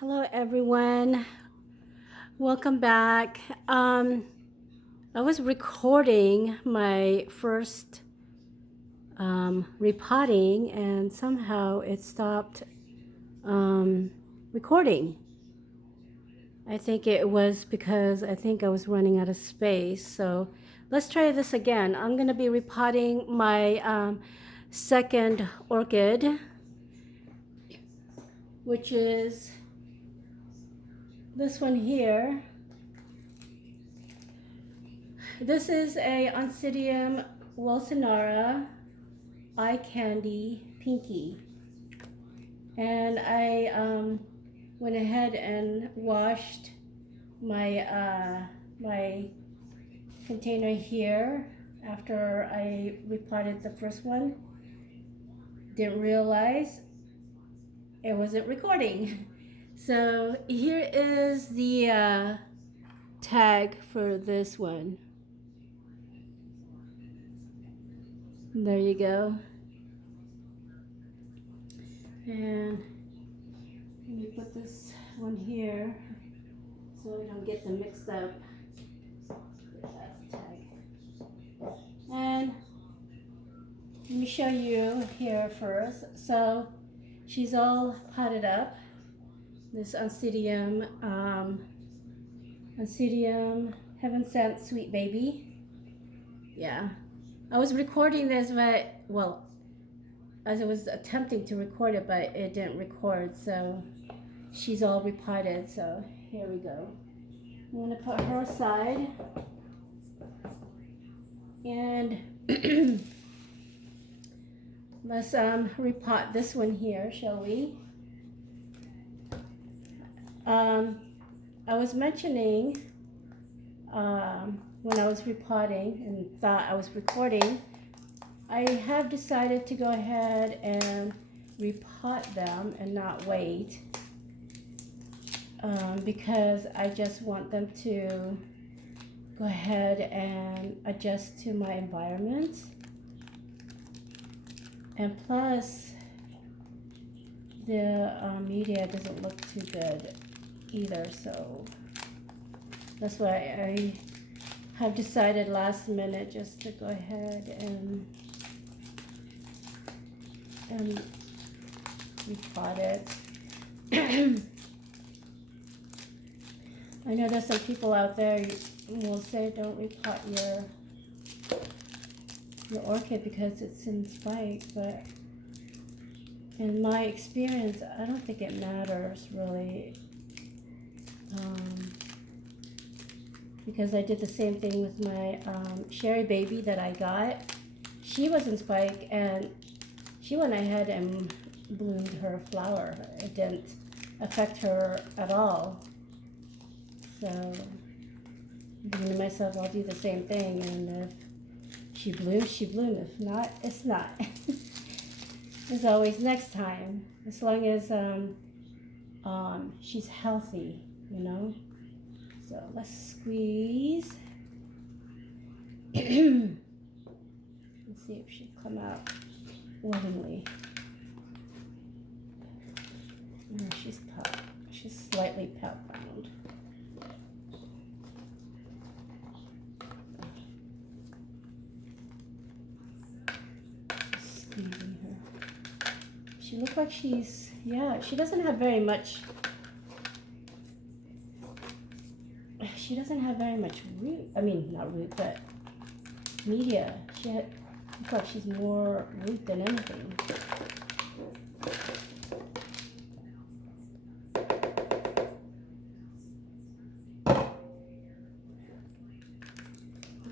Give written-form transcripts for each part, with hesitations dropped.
Hello, everyone. Welcome back. I was recording my first repotting, and somehow it stopped recording. I think it was because I think I was running out of space. So let's try this again. I'm going to be repotting my second orchid, which is this one here. This is a Oncidium Wilsonara eye candy pinky, and I went ahead and washed my container here after I repotted the first one. Didn't realize it wasn't recording. So here is the tag for this one. There you go. And let me put this one here so we don't get them mixed up. That's the tag. And let me show you here first. So she's all potted up. This Oncidium Heaven Sent Sweet Baby. Yeah. I was recording this, but, well, as I was attempting to record it, but it didn't record, so she's all repotted, so here we go. I'm gonna put her aside, and let's repot this one here, shall we? I was mentioning when I was repotting and thought I was recording, I have decided to go ahead and repot them and not wait because I just want them to go ahead and adjust to my environment. And plus, the media doesn't look too good either, so that's why I have decided last minute just to go ahead and repot it. I know there's some people out there who will say don't repot your orchid because it's in spike, but in my experience, I don't think it matters really. Because I did the same thing with my Sherry baby that I got. She was in spike and she went ahead and bloomed her flower. It didn't affect her at all. So I'm thinking to myself, I'll do the same thing, and if she blooms, she blooms. If not, it's not. There's always next time, as long as she's healthy, you know. So let's squeeze. Let's see if she'll come out willingly. No, she's pup. She's slightly pup bound. Just squeezing her. She looks like she's, yeah, she doesn't have very much. She doesn't have very much root. I mean, not root, but media. Looks like she's more root than anything.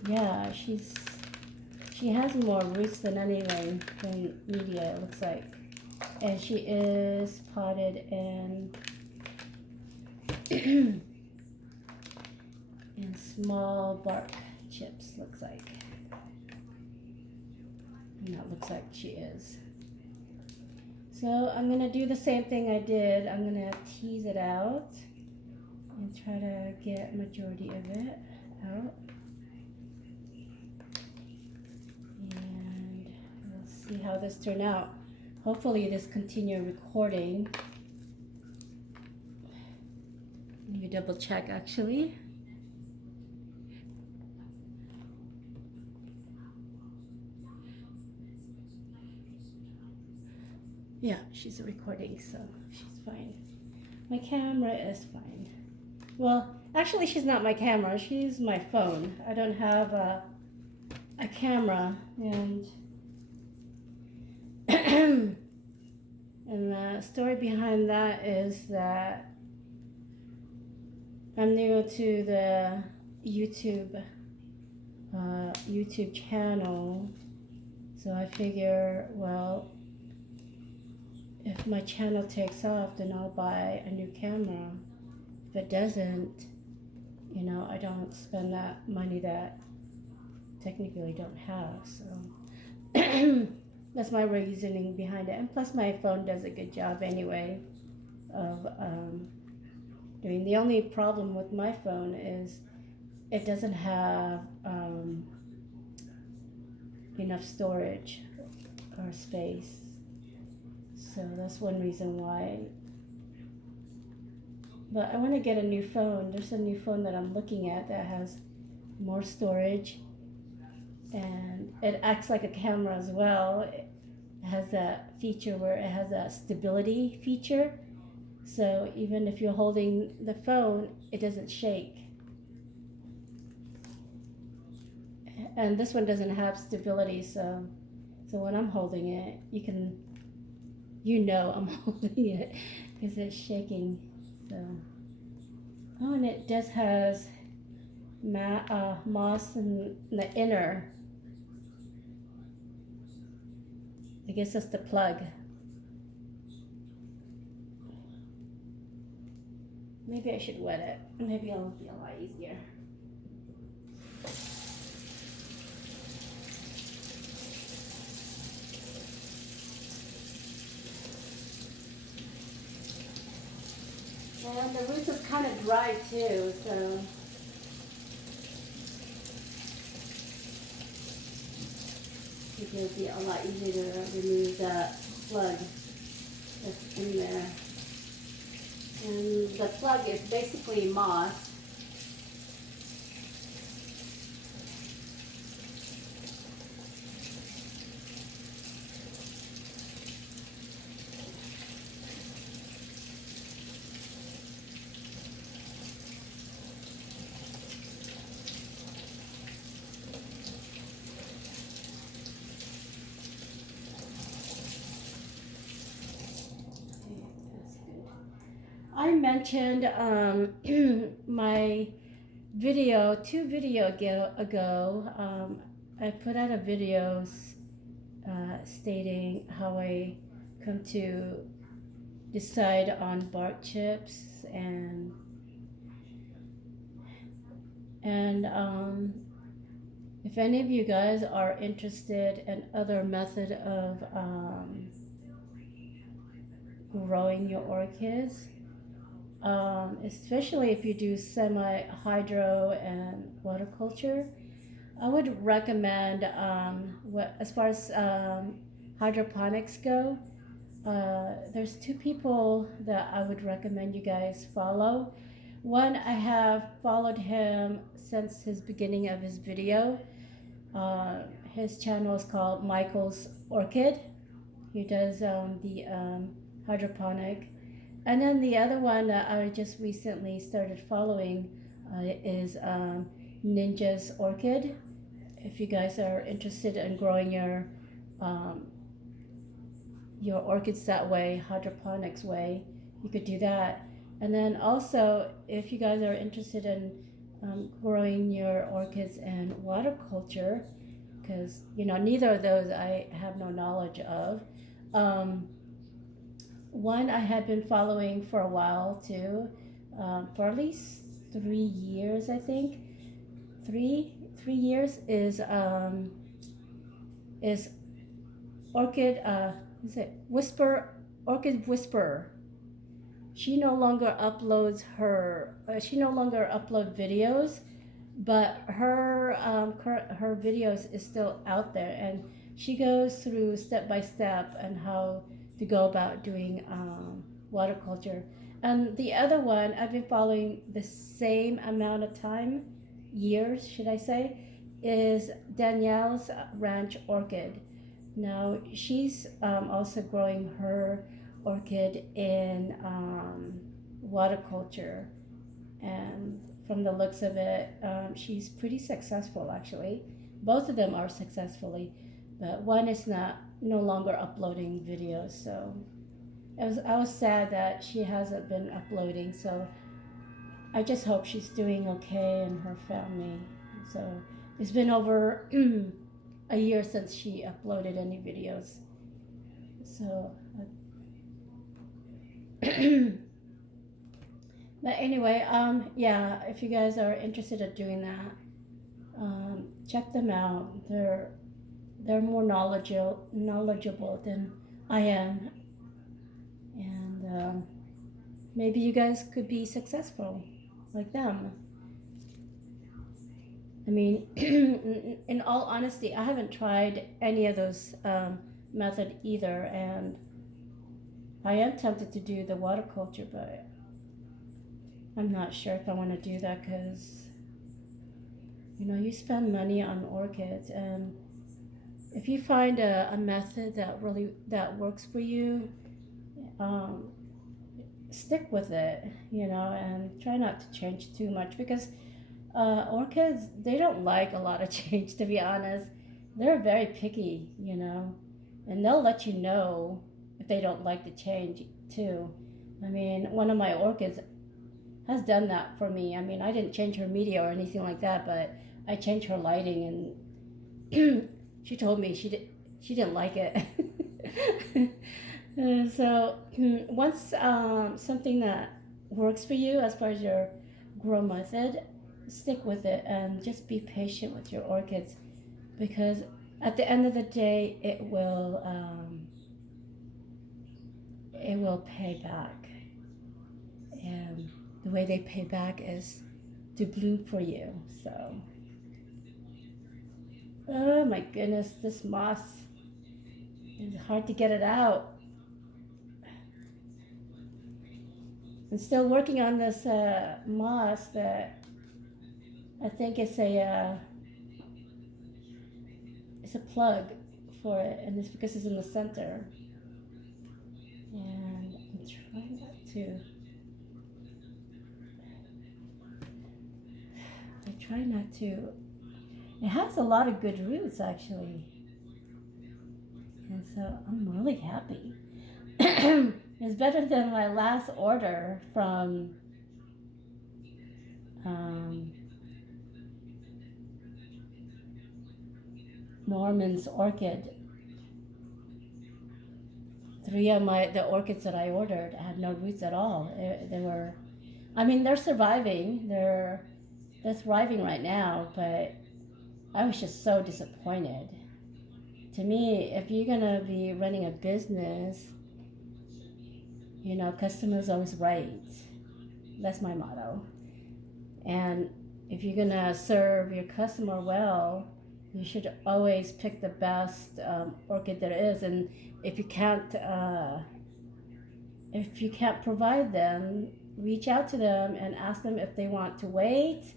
Yeah, she has more roots than anything than media, it looks like. And she is potted in in small bark chips, looks like. And that looks like she is. So I'm gonna do the same thing I did. I'm gonna tease it out and try to get majority of it out. And let's see how this turned out. Hopefully this continue recording. double check actually. Yeah, she's recording, so she's fine. My camera is fine. Well, actually, she's not my camera. She's my phone. I don't have a camera, and and the story behind that is that I'm new to the YouTube channel, so I figure, well, if my channel takes off, then I'll buy a new camera. If it doesn't, you know, I don't spend that money that technically don't have. So that's my reasoning behind it. And plus, my phone does a good job anyway of doing. The only problem with my phone is it doesn't have enough storage or space. So that's one reason why. But I want to get a new phone. There's a new phone that I'm looking at that has more storage, and it acts like a camera as well. It has that feature where it has a stability feature. So even if you're holding the phone, it doesn't shake. And this one doesn't have stability, so when I'm holding it, you know I'm holding it because it's shaking. So, oh, and it just has moss in the inner. I guess that's the plug. Maybe I should wet it. Maybe it'll be a lot easier. And the roots is kind of dry too, so it will be a lot easier to remove that plug that's in there. And the plug is basically moss. I mentioned my video, ago, I put out a video stating how I come to decide on bark chips and if any of you guys are interested in other method of growing your orchids, especially if you do semi-hydro and water culture, I would recommend, as far as hydroponics go, there's two people that I would recommend you guys follow. One, I have followed him since his beginning of his video. His channel is called Michael's Orchid. He does the hydroponic. And then the other one that I just recently started following is Ninja's Orchid. If you guys are interested in growing your orchids that way, hydroponics way, you could do that. And then also, if you guys are interested in growing your orchids in water culture, because neither of those I have no knowledge of. One I had been following for a while too, for at least 3 years, I think. 3 years is Orchid. Is it Orchid Whisperer? She no longer uploads videos, but her videos is still out there, and she goes through step by step and how to go about doing water culture. And the other one, I've been following the same amount of time, years, should I say, is Danielle's Ranch Orchid. Now, she's also growing her orchid in water culture. And from the looks of it, she's pretty successful actually. Both of them are successfully, but one is no longer uploading videos. So I was sad that she hasn't been uploading. So I just hope she's doing okay and her family. So it's been over a year since she uploaded any videos. So, but anyway, yeah, if you guys are interested in doing that, check them out. They're more knowledgeable than I am, and maybe you guys could be successful like them. I mean, in all honesty, I haven't tried any of those method either, and I am tempted to do the water culture, but I'm not sure if I want to do that because you spend money on orchids, and if you find a method that works for you, stick with it, and try not to change too much because orchids, they don't like a lot of change, to be honest. They're very picky, and they'll let you know if they don't like the change too. I mean, one of my orchids has done that for me. I mean, I didn't change her media or anything like that, but I changed her lighting, and she told me she didn't like it. So once something that works for you as far as your grow method, stick with it and just be patient with your orchids because at the end of the day it will pay back, and the way they pay back is to bloom for you. So oh my goodness, this moss is hard to get it out. I'm still working on this moss that I think it's a plug for it, and it's because it's in the center. And I'm trying not to. I try not to. It has a lot of good roots actually, and so I'm really happy. It's better than my last order from Norman's Orchid. Three of the orchids that I ordered had no roots at all. They were, I mean, they're surviving. They're thriving right now, but I was just so disappointed. To me, if you're gonna be running a business, customer's always right. That's my motto. And if you're gonna serve your customer well, you should always pick the best orchid there is. And if you can't provide them, reach out to them and ask them if they want to wait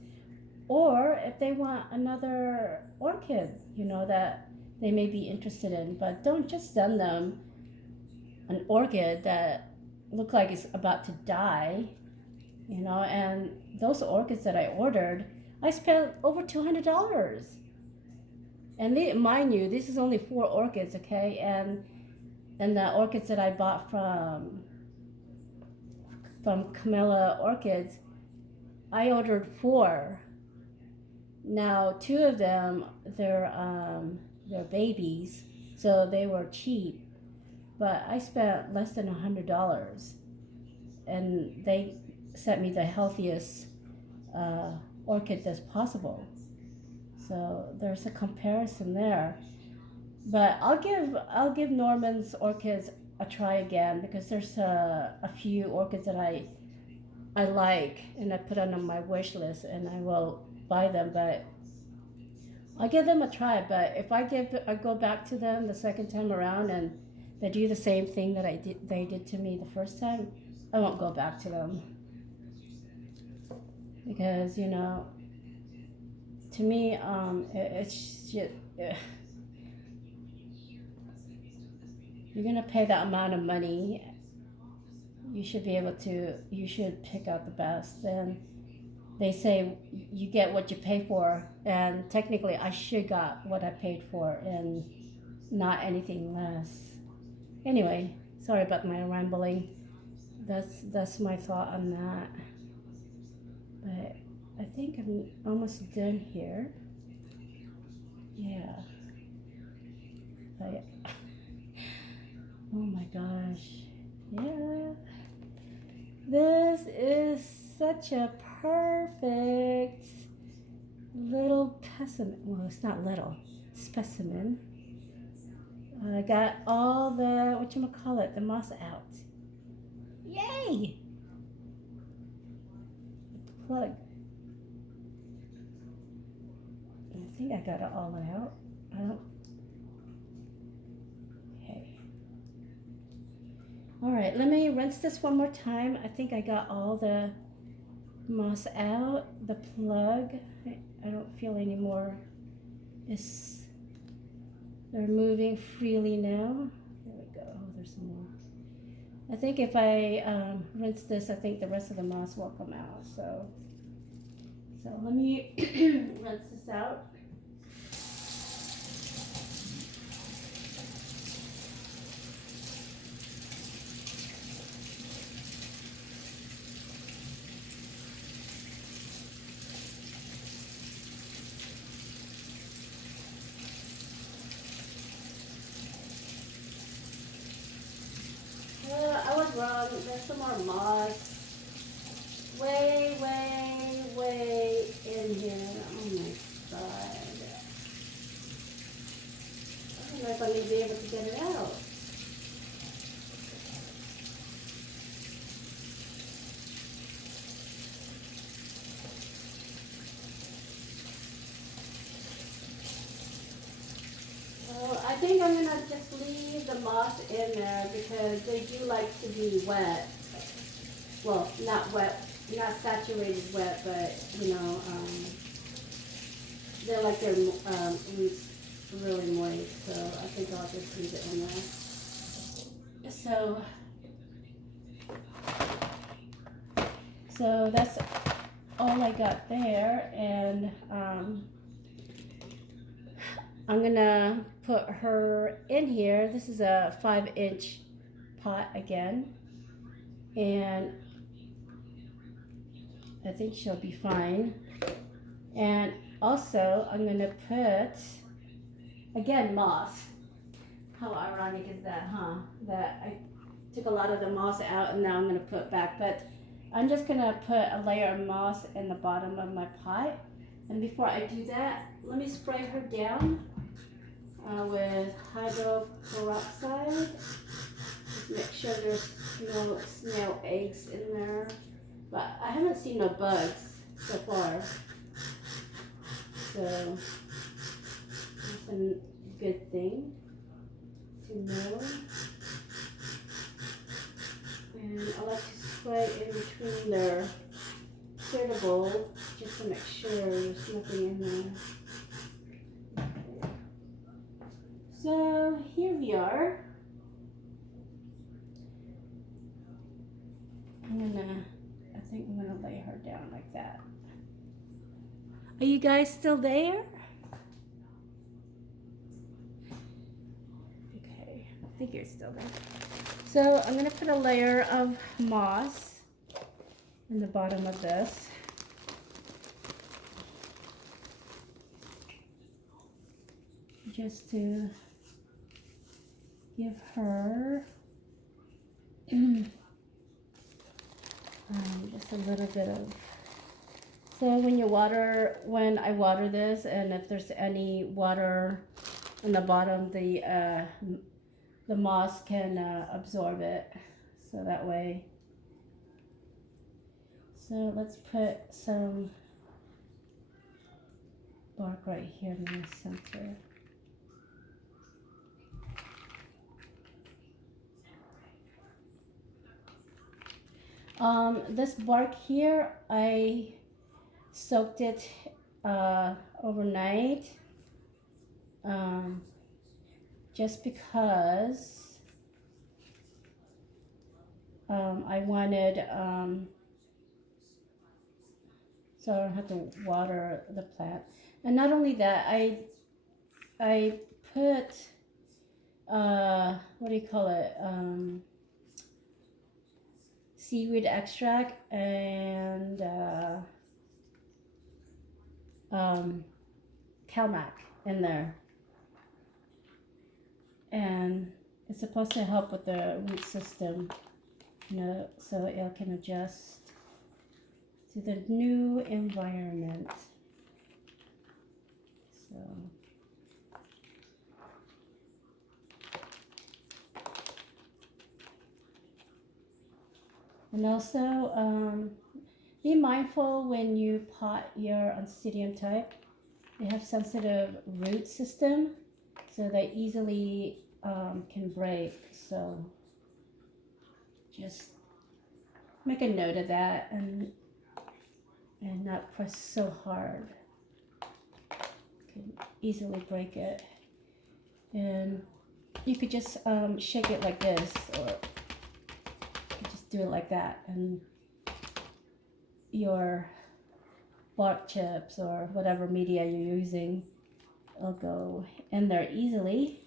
or if they want another orchid, that they may be interested in. But don't just send them an orchid that look like it's about to die, and those orchids that I ordered, I spent over $200. And mind you, this is only 4 orchids, okay? And the orchids that I bought from Camilla Orchids, I ordered 4. Now 2 of them, they're babies, so they were cheap. But I spent less than $100, and they sent me the healthiest orchids as possible. So there's a comparison there. But I'll give Norman's Orchids a try again because there's a few orchids that I like, and I put on my wish list, and I will buy them. But I'll give them a try. But if I go back to them the second time around and they do the same thing that they did to me the first time, I won't go back to them because to me, it's just, you're gonna pay that amount of money. You should be able to. You should pick out the best. And they say you get what you pay for, and technically, I should got what I paid for, and not anything less. Anyway, sorry about my rambling. That's my thought on that. But I think I'm almost done here. Yeah. I, oh my gosh. Yeah. This is such a perfect little specimen. Well, it's not little. Specimen. I got all the, the moss out. Yay! Plug. I think I got it all out. I don't. Okay. All right, let me rinse this one more time. I think I got all the moss out. The plug, I don't feel any more. They're moving freely now. There we go. Oh, there's some more. I think if I rinse this, I think the rest of the moss will come out. So let me rinse this out. I was wrong. There's some more moss. Way in here. Oh my god. I don't know if I'm going to be able to get it out. So I think I'm going to just leave the moss in there because they do like to be wet. Well, not wet, not saturated wet, but they like their roots really moist. So I think I'll just leave it in there. So that's all I got there, and I'm gonna put her in here. This is a 5-inch pot again, and I think she'll be fine. And also I'm gonna put, again, moss. How ironic is that, huh? That I took a lot of the moss out and now I'm gonna put back. But I'm just gonna put a layer of moss in the bottom of my pot. And before I do that, let me spray her down with hydroperoxide. Just make sure there's no snail eggs in there. But I haven't seen no bugs so far. So that's a good thing to know. And I like to spray in between their critter bowl just to make sure there's nothing in there. So here we are. I think I'm gonna lay her down like that. Are you guys still there? Okay, I think you're still there. So I'm gonna put a layer of moss in the bottom of this. Just to give her just a little bit of. So when I water this, and if there's any water in the bottom, the moss can absorb it. So that way. So let's put some bark right here in the center. This bark here, I soaked it overnight, um, just because I wanted, so I don't have to water the plant. And not only that, I put, what do you call it? Seaweed extract and Calmac in there. And it's supposed to help with the root system, so it can adjust to the new environment. So. And also, be mindful when you pot your Oncidium type. They have sensitive root system, so they easily can break. So just make a note of that and not press so hard. Can easily break it. And you could just shake it like this, or you could just do it like that, and your bark chips or whatever media you're using will go in there easily.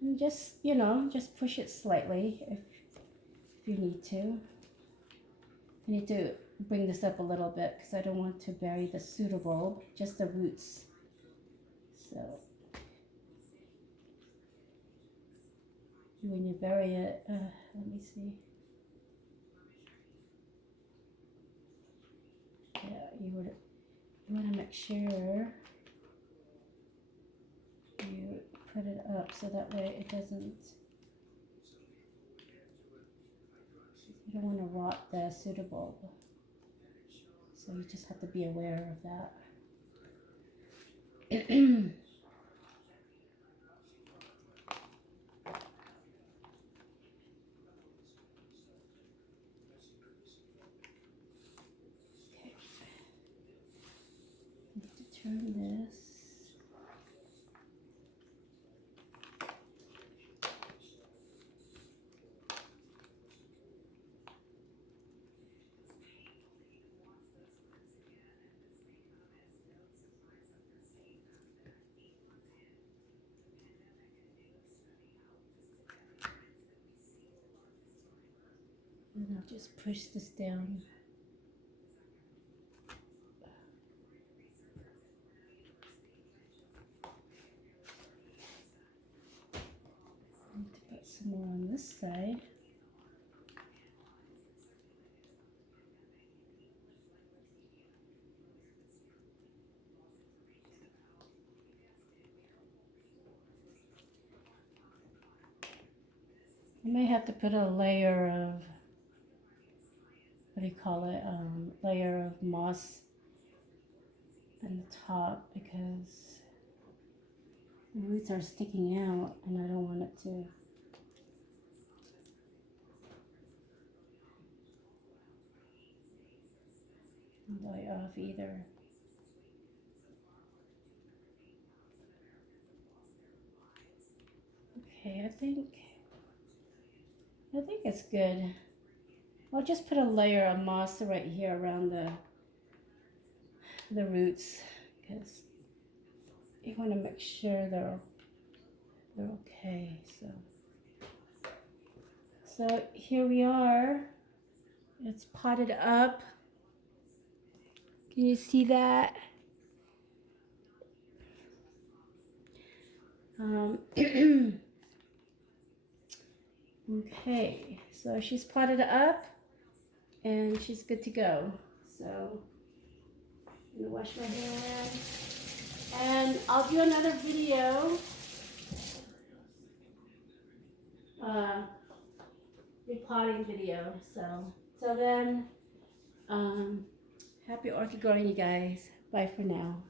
And just, just push it slightly if you need to. I need to bring this up a little bit because I don't want to bury the pseudobulb, just the roots. So when you bury it, let me see. Yeah, you want to make sure you put it up so that way it doesn't. You don't want to rot the pseudobulb, so you just have to be aware of that. Turn this. And I'll just push this down. I need to put some more on this side. You may have to put a layer of, what do you call it, layer of moss on the top because the roots are sticking out and I don't want it to. Die off either. Okay, I think it's good. I'll just put a layer of moss right here around the roots because you want to make sure they're okay. So here we are. It's potted up. Can you see that? Okay, so she's potted up and she's good to go. So I'm gonna wash my hands and I'll do another video, repotting video. So then, happy orchid growing, you guys. Bye for now.